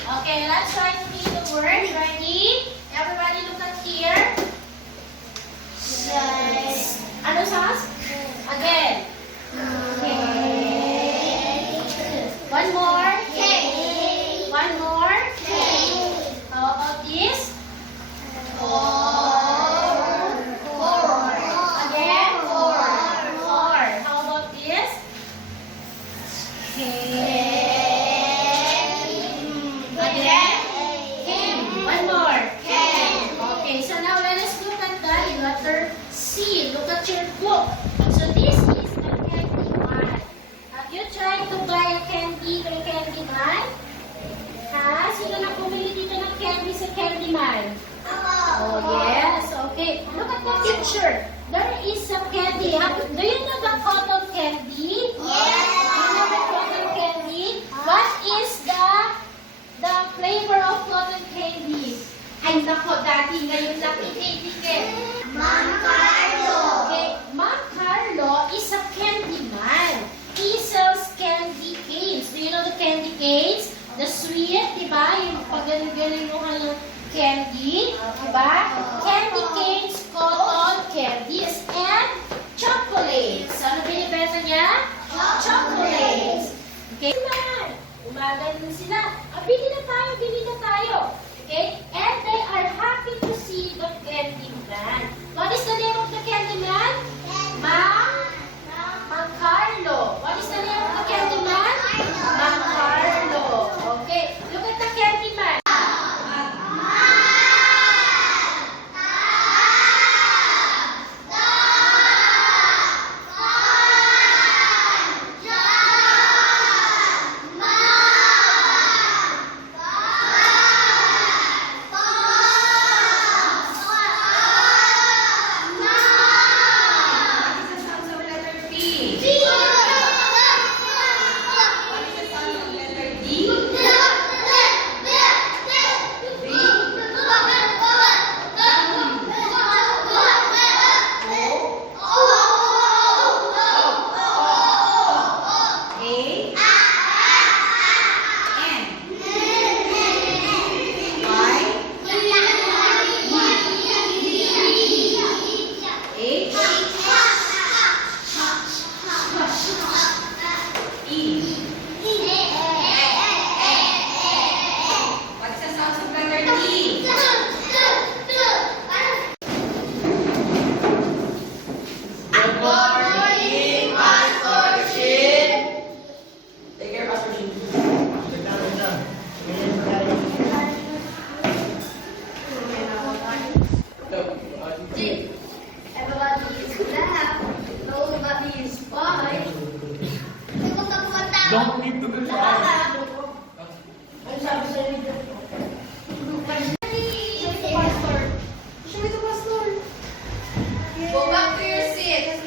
Okay, let's try to read the word. Ready? Everybody look at here. Yes. Ano sounds? Again. One more. One more. How about this? Again. Four. How about this? Again. One more. Okay, so now let us look at the letter C. Look at your book. So this is a candy man. Have you tried to buy a candy from Candy Man? Ha? Sino na pumili dito ng candy sa Candy Man? Oh, yes. Okay. Look at the picture. There is a candy. Do you know the cotton candy? Yes. Do you know the cotton candy? What is the flavor of cotton candy? Ay, nako, dati ngayon lang ikikikin. Okay, Ma'am Carlo is a candy man. He sells candy canes. Do you know the candy canes? The sweet, di ba? Yung pagaling-galinguhan ng candy, di ba? Candy canes, cotton candies, and chocolates. Ano binibenta niya? Chocolates. Okay, man. Umaga din sila. Bili na tayo. Okay? And they are happy to see the candy man. What is the name of the candy man? Ma'am Carlo. What is the name of the candy man? Ma'am Carlo. Okay. Look at the candy man. Don't need to do that. Go back to your seat.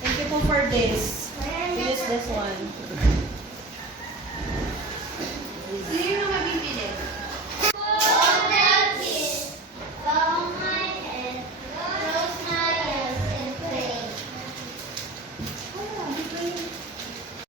Thank you po for this. Use this one. See